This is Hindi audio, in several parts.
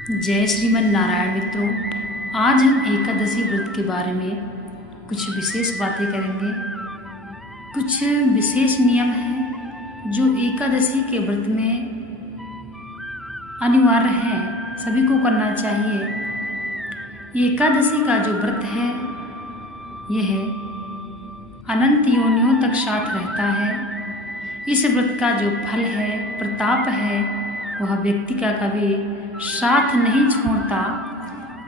जय श्रीमन नारायण मित्रों, आज हम एकादशी व्रत के बारे में कुछ विशेष बातें करेंगे। कुछ विशेष नियम हैं जो एकादशी के व्रत में अनिवार्य हैं, सभी को करना चाहिए। एकादशी का जो व्रत है यह अनंत योनियों तक साथ रहता है। इस व्रत का जो फल है, प्रताप है, वह व्यक्ति का कभी साथ नहीं छोड़ता,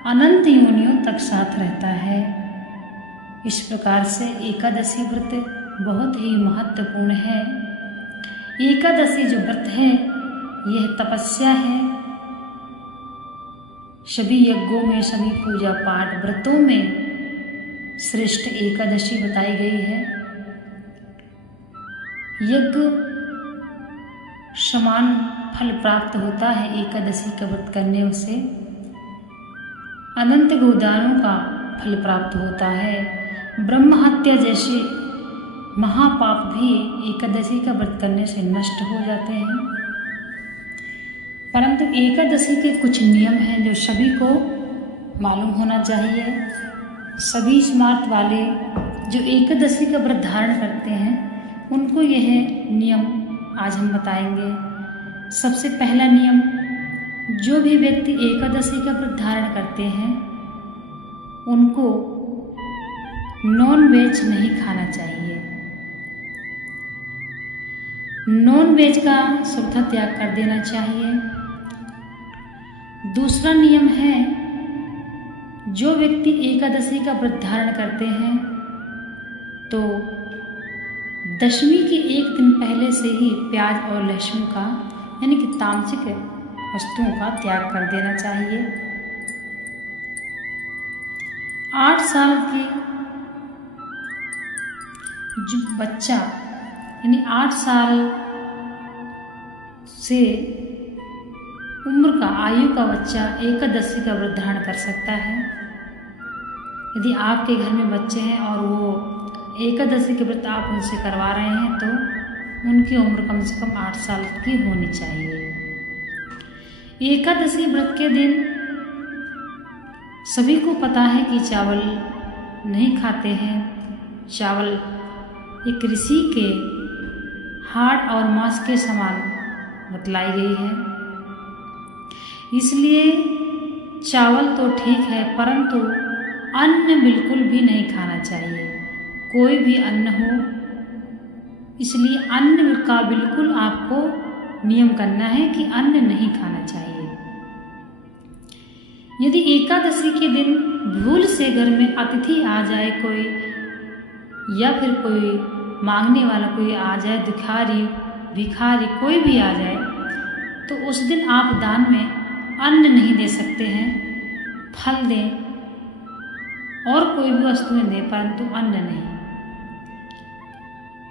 अनंत योनियों तक साथ रहता है। इस प्रकार से एकादशी व्रत बहुत ही महत्वपूर्ण है। एकादशी जो व्रत है यह तपस्या है। सभी यज्ञों में, सभी पूजा पाठ व्रतों में श्रेष्ठ एकादशी बताई गई है। यज्ञ समान फल प्राप्त होता है एकादशी का व्रत करने से। अनंत गोदानों का फल प्राप्त होता है। ब्रह्म हत्या जैसे महापाप भी एकादशी का व्रत करने से नष्ट हो जाते हैं। परंतु एकादशी के कुछ नियम हैं जो सभी को मालूम होना चाहिए। सभी स्मार्त वाले जो एकादशी का व्रत धारण करते हैं उनको यह नियम आज हम बताएंगे। सबसे पहला नियम, जो भी व्यक्ति एकादशी का व्रत धारण करते हैं उनको नॉन वेज नहीं खाना चाहिए। नॉन वेज का स्वतः त्याग कर देना चाहिए। दूसरा नियम है, जो व्यक्ति एकादशी का व्रत धारण करते हैं तो दशमी के एक दिन पहले से ही प्याज और लहसुन का यानी कि तामसिक वस्तुओं का त्याग कर देना चाहिए। 8 साल के जो बच्चा यानी 8 साल से उम्र का आयु का बच्चा एकादशी का व्रत धारण कर सकता है। यदि आपके घर में बच्चे हैं और वो एकादशी के व्रत आप उनसे करवा रहे हैं तो उनकी उम्र कम से कम 8 साल की होनी चाहिए। एकादशी व्रत के दिन सभी को पता है कि चावल नहीं खाते हैं। चावल एक ऋषि के हाड़ और मांस के समान बतलाई गई है। इसलिए चावल तो ठीक है, परंतु अन्न बिल्कुल भी नहीं खाना चाहिए। कोई भी अन्न हो, इसलिए अन्न का बिल्कुल आपको नियम करना है कि अन्न नहीं खाना चाहिए। यदि एकादशी के दिन भूल से घर में अतिथि आ जाए कोई, या फिर कोई मांगने वाला कोई आ जाए, भिखारी कोई भी आ जाए, तो उस दिन आप दान में अन्न नहीं दे सकते हैं। फल दें और कोई भी वस्तुएं दें, परंतु अन्न नहीं।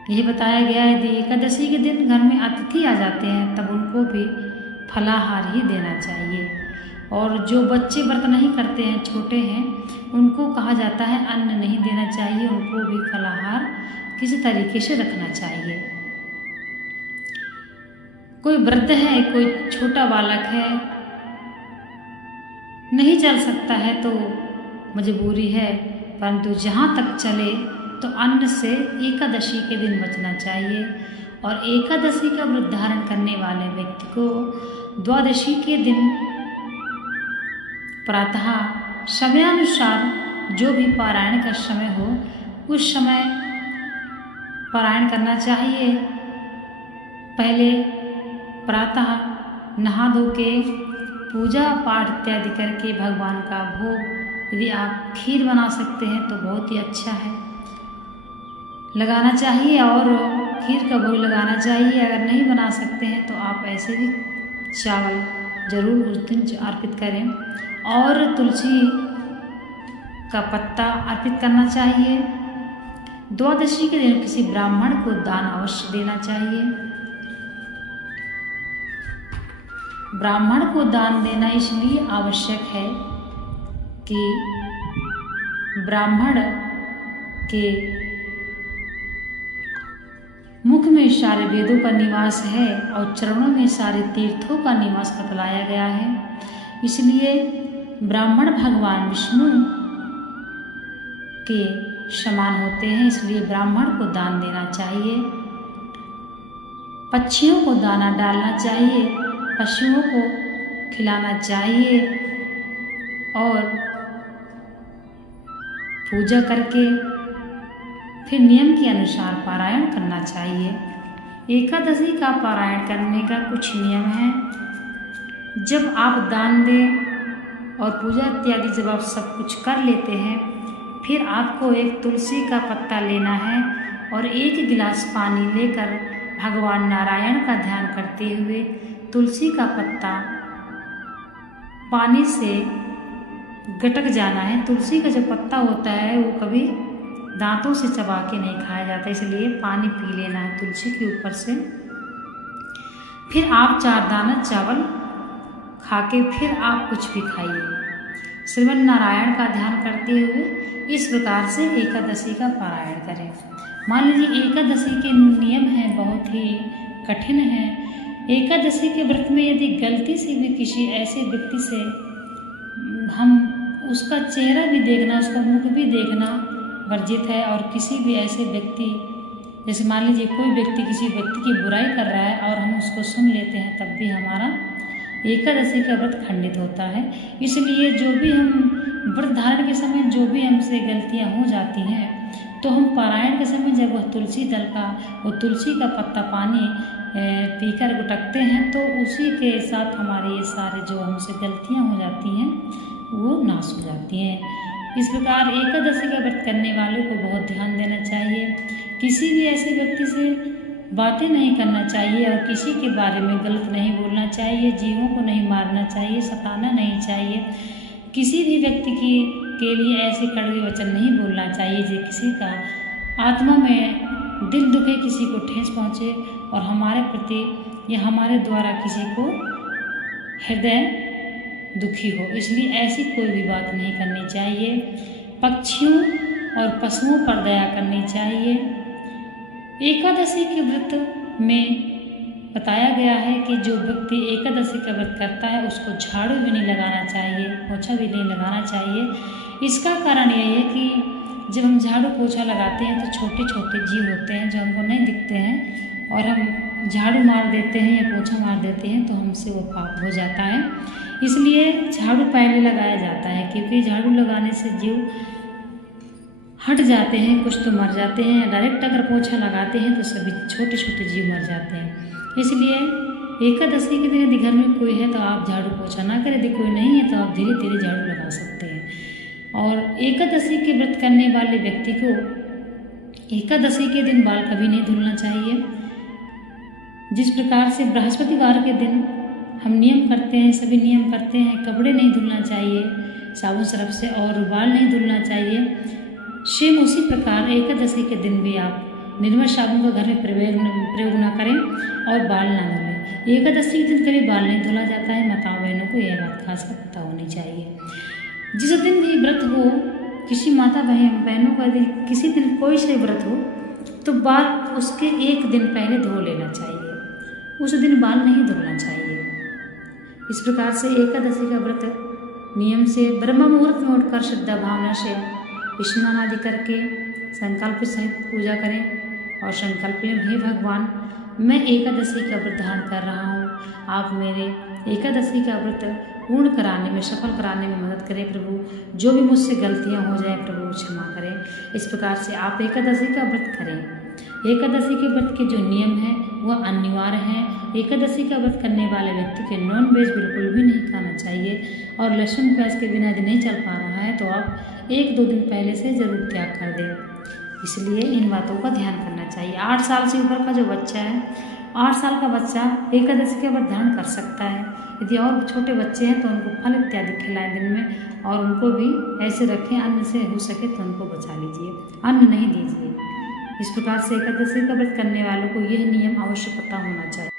यह बताया गया है, यदि एकादशी के दिन घर में अतिथि आ जाते हैं तब उनको भी फलाहार ही देना चाहिए। और जो बच्चे व्रत नहीं करते हैं, छोटे हैं, उनको कहा जाता है अन्न नहीं देना चाहिए, उनको भी फलाहार किसी तरीके से रखना चाहिए। कोई वृद्ध है, कोई छोटा बालक है, नहीं चल सकता है तो मजबूरी है, परंतु जहाँ तक चले तो अन्न से एकादशी के दिन बचना चाहिए। और एकादशी का व्रत धारण करने वाले व्यक्ति को द्वादशी के दिन प्रातः समयानुसार जो भी पारायण का समय हो उस समय पारायण करना चाहिए। पहले प्रातः नहा धो के पूजा पाठ इत्यादि करके भगवान का भोग, यदि आप खीर बना सकते हैं तो बहुत ही अच्छा है, लगाना चाहिए और खीर का भोग लगाना चाहिए। अगर नहीं बना सकते हैं तो आप ऐसे भी चावल जरूर उस दिन अर्पित करें। और तुलसी का पत्ता अर्पित करना चाहिए। द्वादशी के दिन किसी ब्राह्मण को दान अवश्य देना चाहिए। ब्राह्मण को दान देना इसलिए आवश्यक है कि ब्राह्मण के मुख में सारे वेदों का निवास है और चरणों में सारे तीर्थों का निवास बतलाया गया है। इसलिए ब्राह्मण भगवान विष्णु के समान होते हैं, इसलिए ब्राह्मण को दान देना चाहिए, पक्षियों को दाना डालना चाहिए, पशुओं को खिलाना चाहिए और पूजा करके फिर नियम के अनुसार पारायण करना चाहिए। एकादशी का पारायण करने का कुछ नियम है। जब आप दान दें और पूजा इत्यादि जब आप सब कुछ कर लेते हैं, फिर आपको एक तुलसी का पत्ता लेना है और 1 गिलास पानी लेकर भगवान नारायण का ध्यान करते हुए तुलसी का पत्ता पानी से गटक जाना है। तुलसी का जो पत्ता होता है वो कभी दांतों से चबा के नहीं खाया जाता, इसलिए पानी पी लेना है तुलसी के ऊपर से। फिर आप 4 दाना चावल खा के फिर आप कुछ भी खाइए। श्रीमन नारायण का ध्यान करते हुए इस प्रकार से एकादशी का पारायण करें। मान लीजिए एकादशी के नियम हैं बहुत ही कठिन हैं। एकादशी के व्रत में यदि गलती से भी किसी ऐसे व्यक्ति से हम उसका चेहरा भी देखना, उसका मुख भी देखना वर्जित है, और किसी भी ऐसे व्यक्ति, जैसे मान लीजिए कोई व्यक्ति किसी व्यक्ति की बुराई कर रहा है और हम उसको सुन लेते हैं, तब भी हमारा एकादशी का व्रत खंडित होता है। इसलिए जो भी हम व्रत धारण के समय जो भी हमसे गलतियां हो जाती हैं, तो हम पारायण के समय जब वह तुलसी दल का वो तुलसी का पत्ता पानी पीकर गुटकते हैं, तो उसी के साथ हमारे ये सारे जो हमसे गलतियां हो जाती हैं वो नाश हो जाती हैं। इस प्रकार एकादशी का व्रत करने वालों को बहुत ध्यान देना चाहिए। किसी भी ऐसे व्यक्ति से बातें नहीं करना चाहिए और किसी के बारे में गलत नहीं बोलना चाहिए, जीवों को नहीं मारना चाहिए, सताना नहीं चाहिए, किसी भी व्यक्ति के लिए ऐसे कड़वे वचन नहीं बोलना चाहिए जो किसी का आत्मा में दिल दुखे, किसी को ठेस पहुँचे और हमारे प्रति या हमारे द्वारा किसी को हृदय दुखी हो। इसलिए ऐसी कोई भी बात नहीं करनी चाहिए। पक्षियों और पशुओं पर दया करनी चाहिए। एकादशी के व्रत में बताया गया है कि जो व्यक्ति एकादशी का व्रत करता है उसको झाड़ू भी नहीं लगाना चाहिए, पोछा भी नहीं लगाना चाहिए। इसका कारण यह है कि जब हम झाड़ू पोछा लगाते हैं तो छोटे छोटे जीव होते हैं जो हमको नहीं दिखते हैं, और हम झाड़ू मार देते हैं या पोछा मार देते हैं तो हमसे वो पाप हो जाता है। इसलिए झाड़ू पहले लगाया जाता है, क्योंकि झाड़ू लगाने से जीव हट जाते हैं, कुछ तो मर जाते हैं। डायरेक्ट अगर पोछा लगाते हैं तो सभी छोटे छोटे जीव मर जाते हैं। इसलिए एकादशी के दिन यदि घर में कोई है तो आप झाड़ू पोछा ना करें, यदि कोई नहीं है तो आप धीरे धीरे झाड़ू लगा सकते हैं। और एकादशी के व्रत करने वाले व्यक्ति को एकादशी के दिन बाल कभी नहीं धुलना चाहिए। जिस प्रकार से बृहस्पतिवार के दिन हम नियम करते हैं, सभी नियम करते हैं, कपड़े नहीं धुलना चाहिए साबुन सरफ से और बाल नहीं धुलना चाहिए, सेम उसी प्रकार एकादशी के दिन भी आप निर्मल साबुन का घर में प्रयोग न करें और बाल ना धुलें। एकादशी के दिन कभी बाल नहीं धुला जाता है। माताओं बहनों को यह बात खासकर पता होनी चाहिए। जिस दिन भी व्रत हो, किसी माता बहनों का यदि किसी दिन कोई से व्रत हो तो बाल उसके 1 दिन पहले धो लेना चाहिए, उस दिन बाल नहीं धुलना चाहिए। इस प्रकार से एकादशी का व्रत नियम से ब्रह्म मुहूर्त में उठकर श्रद्धा भावना से स्नान आदि करके संकल्प सहित पूजा करें और संकल्प में, हे भगवान, मैं एकादशी का व्रत धारण कर रहा हूँ, आप मेरे एकादशी का व्रत पूर्ण कराने में, सफल कराने में मदद करें प्रभु। जो भी मुझसे गलतियाँ हो जाए प्रभु क्षमा करें। इस प्रकार से आप एकादशी का व्रत करें। एकादशी के व्रत के जो नियम हैं वह अनिवार्य हैं। एकादशी का व्रत करने वाले व्यक्ति के नॉन वेज बिल्कुल भी नहीं खाना चाहिए और लहसुन प्याज के बिना यदि नहीं चल पा रहा है तो आप 1-2 दिन पहले से जरूर त्याग कर दें। इसलिए इन बातों का ध्यान करना चाहिए। 8 साल से ऊपर का जो बच्चा है, 8 साल का बच्चा एकादशी का व्रत धारण कर सकता है। यदि और छोटे बच्चे हैं तो उनको फल इत्यादि खिलाएं दिन में और उनको भी ऐसे रखें, अन्न से हो सके तो उनको बचा लीजिए, अन्न नहीं दीजिए। इस प्रकार से एकादशी का व्रत करने वालों को यह नियम अवश्य पता होना चाहिए।